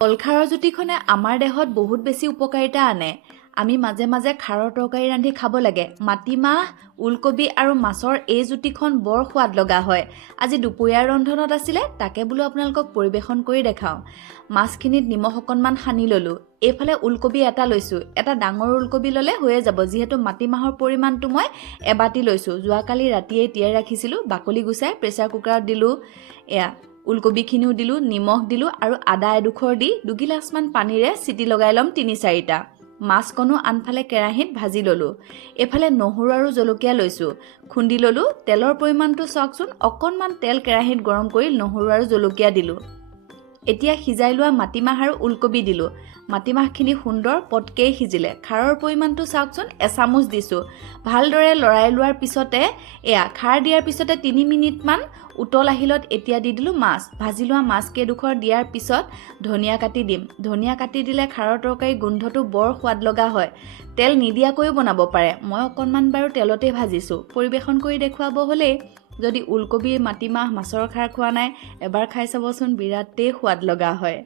কলখাৰৰ জুতিখনে আমাৰ দেহত বহুত বেছি উপকাৰিতা আনে। আমি মাজে মাজে খাৰৰ তৰকাৰী ৰান্ধি খাব লাগে। মাটিমাহ, ওলকবি আৰু মাছৰ এই জুতিখন বৰ সোৱাদ লগা হয়। আজি দুপৰীয়াৰ ৰন্ধনত আছিলে, তাকে বোলো আপোনালোকক পৰিৱেশন কৰি দেখাওঁ। মাছখিনিত নিমখ অকণমান সানি ল'লোঁ। এইফালে ওলকবি এটা লৈছোঁ। এটা ডাঙৰ ওলকবি ল'লে হৈয়ে যাব, যিহেতু মাটিমাহৰ পৰিমাণটো মই এবাতি লৈছোঁ। যোৱাকালি ৰাতিয়েই তিয়াই ৰাখিছিলোঁ, বাকলি গুচাই প্ৰেছাৰ কুকাৰত দিলোঁ। ওলকবিখিনিও দিলোঁ, নিমখ দিলোঁ আৰু আদা এডোখৰ দি 2 গিলাচমান পানীৰে চিটি লগাই ল'ম 3-4টা। মাছকণো আনফালে কেৰাহীত ভাজি ল'লোঁ। এইফালে নহৰু আৰু জলকীয়া লৈছোঁ, খুন্দি ল'লোঁ। তেলৰ পৰিমাণটো চাওকচোন, অকণমান তেল কেৰাহীত গৰম কৰি নহৰু আৰু জলকীয়া দিলোঁ। এতিয়া সিজাই লোৱা মাটিমাহ আৰু ওলকবি দিলোঁ। মাটিমাহখিনি সুন্দৰ পটকেই সিজিলে। খাৰৰ পৰিমাণটো চাওকচোন, এচামুচ দিছোঁ। ভালদৰে লৰাই লোৱাৰ পিছতে খাৰ দিয়াৰ পিছতে 3 মিনিটমান উতল আহিলত এতিয়া দি দিলোঁ মাছ। ভাজি লোৱা মাছকেইডোখৰ দিয়াৰ পিছত ধনিয়া কাটি দিম। ধনিয়া কাটি দিলে খাৰৰ তৰকাৰী গোন্ধটো বৰ সোৱাদ লগা হয়। তেল নিদিয়াকৈও বনাব পাৰে। মই অকণমান বাৰু তেলতেই ভাজিছোঁ। পৰিৱেশন কৰি দেখুৱাব হ'লেই। যদি ওলকবি, মাটিমাহ, মাছৰ খাৰ খোৱা নাই, এবাৰ খাই চাবচোন, বিৰাটেই সোৱাদ লগা হয়।